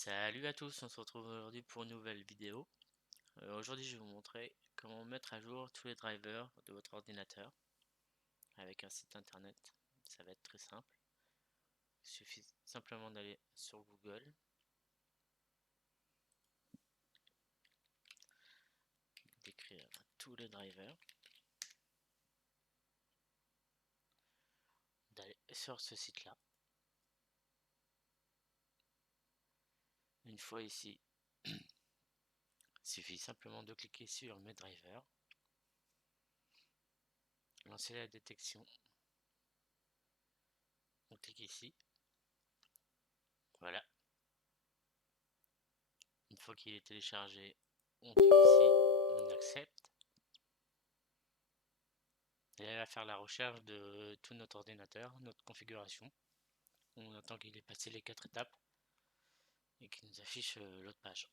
Salut à tous, on se retrouve aujourd'hui pour une nouvelle vidéo. Aujourd'hui je vais vous montrer comment mettre à jour tous les drivers de votre ordinateur avec un site internet. Ça va être très simple. Il suffit simplement d'aller sur Google, d'écrire tous les drivers, d'aller sur ce site-là. Une fois ici, il suffit simplement de cliquer sur mes drivers, lancer la détection, on clique ici, voilà. Une fois qu'il est téléchargé, on clique ici, on accepte. Et elle va faire la recherche de tout notre ordinateur, notre configuration. On attend qu'il ait passé les 4 étapes et qu'il nous affiche l'autre page.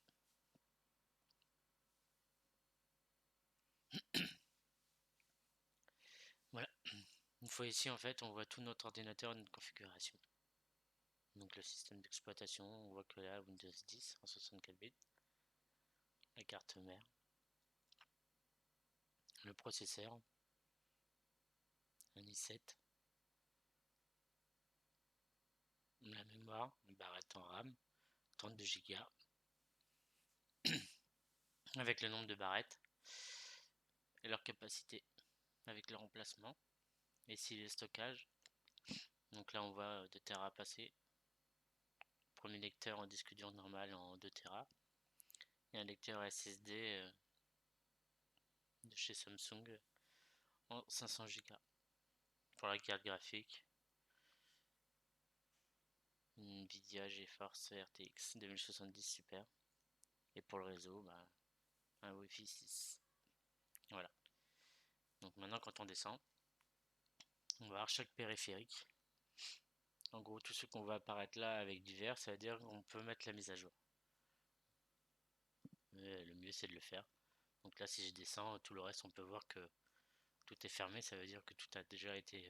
Voilà. Une fois ici, en fait, on voit tout notre ordinateur et notre configuration. Donc le système d'exploitation, on voit que là, Windows 10 en 64 bits, la carte mère, le processeur, un i7, la mémoire, une barrette en RAM, 32 Go, avec le nombre de barrettes et leur capacité, avec leur emplacement. Et ici les stockages, donc là on voit 2 Tera passer, premier lecteur en disque dur normal en 2 Tera, et un lecteur SSD de chez Samsung en 500 Go. Pour la carte graphique, une Nvidia GeForce RTX 2070 Super. Et pour le réseau, un Wi-Fi 6. Voilà. Donc maintenant, quand on descend, on va voir chaque périphérique. En gros, tout ce qu'on va apparaître là avec divers, ça veut dire qu'on peut mettre la mise à jour. Mais le mieux, c'est de le faire. Donc là, si je descends, tout le reste, on peut voir que tout est fermé. Ça veut dire que tout a déjà été...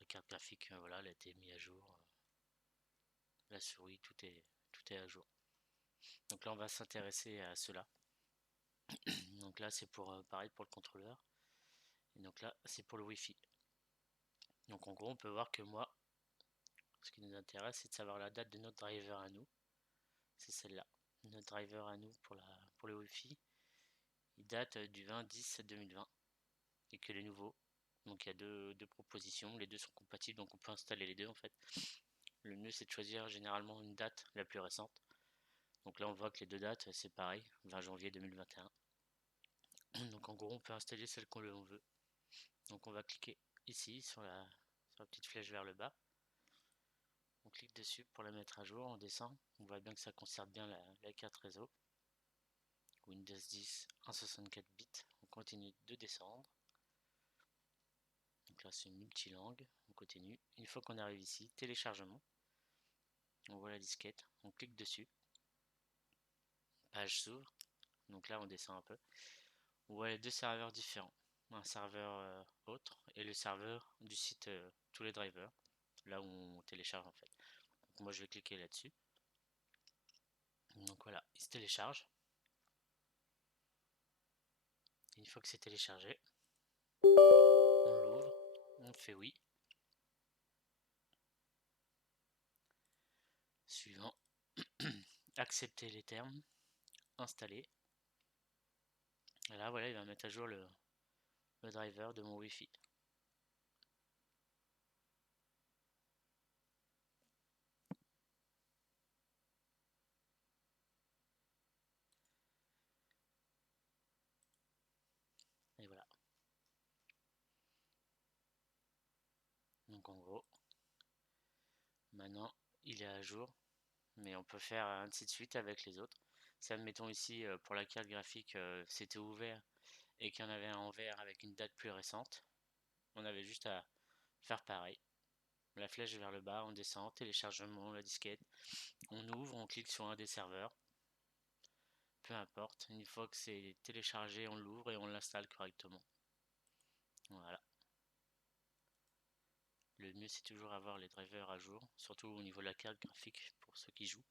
la carte graphique, voilà, elle a été mise à jour. La souris, tout est à jour. Donc là, on va s'intéresser à cela. Donc là, c'est pour pareil pour le contrôleur. Et donc là, c'est pour le Wi-Fi. Donc en gros, on peut voir que moi, ce qui nous intéresse, c'est de savoir la date de notre driver à nous. C'est celle-là. Notre driver à nous pour le Wi-Fi, il date du 20-10-2020 et que les nouveaux. Donc il y a deux propositions, les deux sont compatibles, donc on peut installer les deux en fait. Le mieux c'est de choisir généralement une date la plus récente. Donc là on voit que les deux dates c'est pareil, 20 janvier 2021. Donc en gros on peut installer celle qu'on veut. Donc on va cliquer ici sur la petite flèche vers le bas. On clique dessus pour la mettre à jour, on descend, on voit bien que ça conserve bien la carte réseau. Windows 10 en 64 bits, on continue de descendre. Donc là c'est multilangue, on continue. Une fois qu'on arrive ici, téléchargement, on voit la disquette, on clique dessus, page s'ouvre, donc là on descend un peu. On voit les deux serveurs différents, un serveur autre et le serveur du site tous les drivers, là où on télécharge en fait. Donc moi je vais cliquer là-dessus. Donc voilà, il se télécharge. Une fois que c'est téléchargé, on l'ouvre, on fait oui. Suivant, accepter les termes, installer. Et là voilà, il va mettre à jour le driver de mon Wi-Fi. Et voilà. Donc en gros, maintenant il est à jour, mais on peut faire ainsi de suite avec les autres. Si admettons ici pour la carte graphique c'était ouvert et qu'il y en avait un en vert avec une date plus récente, on avait juste à faire pareil. La flèche vers le bas, on descend, téléchargement, la disquette, on ouvre, on clique sur un des serveurs, peu importe. Une fois que c'est téléchargé, on l'ouvre et on l'installe correctement. Voilà. Le mieux c'est toujours avoir les drivers à jour, surtout au niveau de la carte graphique pour ceux qui jouent.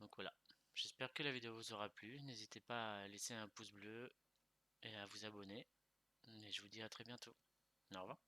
Donc voilà, j'espère que la vidéo vous aura plu. N'hésitez pas à laisser un pouce bleu et à vous abonner. Et je vous dis à très bientôt. Au revoir.